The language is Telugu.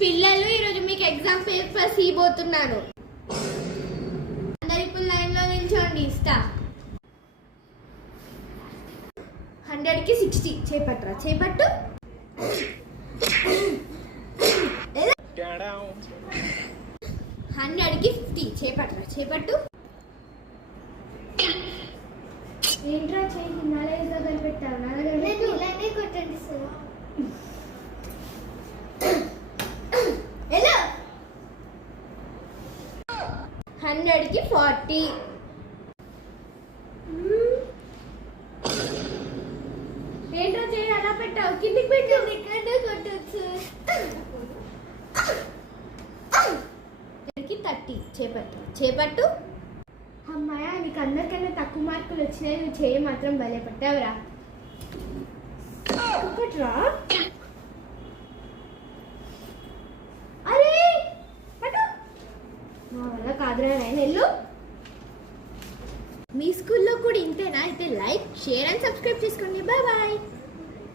పిల్లలు ఈరోజు మీకు ఎగ్జామ్ పేపర్స్ ఇవ్వబోతున్నాను. అందరు ఇప్పుడు లైన్ లో నిల్చోండి. ఇస్తా 100కి 60 చేపట్టరా. చేపట్టు. 100కి 50 చేపట్టరా. చేపట్టు. ఏంట్రా చేయి నాలుగు కలిపెట్టావు. ఇలానే కొట్టండి సార్. ఎలా 100కి 40. ఏంట్రా చేయి అలా పెట్టావు. కిందికి పెట్టు. ఇక్కడే కొట్టచ్చు. 30 చేపట్టు. చేపట్టు. అమ్మాయ నీకు అందరికన్నా తక్కువ మార్కులు వచ్చినాయి. నువ్వు చేయి మాత్రం భలే పట్టావురా. ఒకట్రా. అరే పట్టు. నా వల్ల కాదురా నాయన. వెళ్ళు. మీ స్కూల్లో కూడా ఇంతేనా? అయితే లైక్, షేర్ అండ్ సబ్స్క్రైబ్ చేసుకోండి. Bye bye.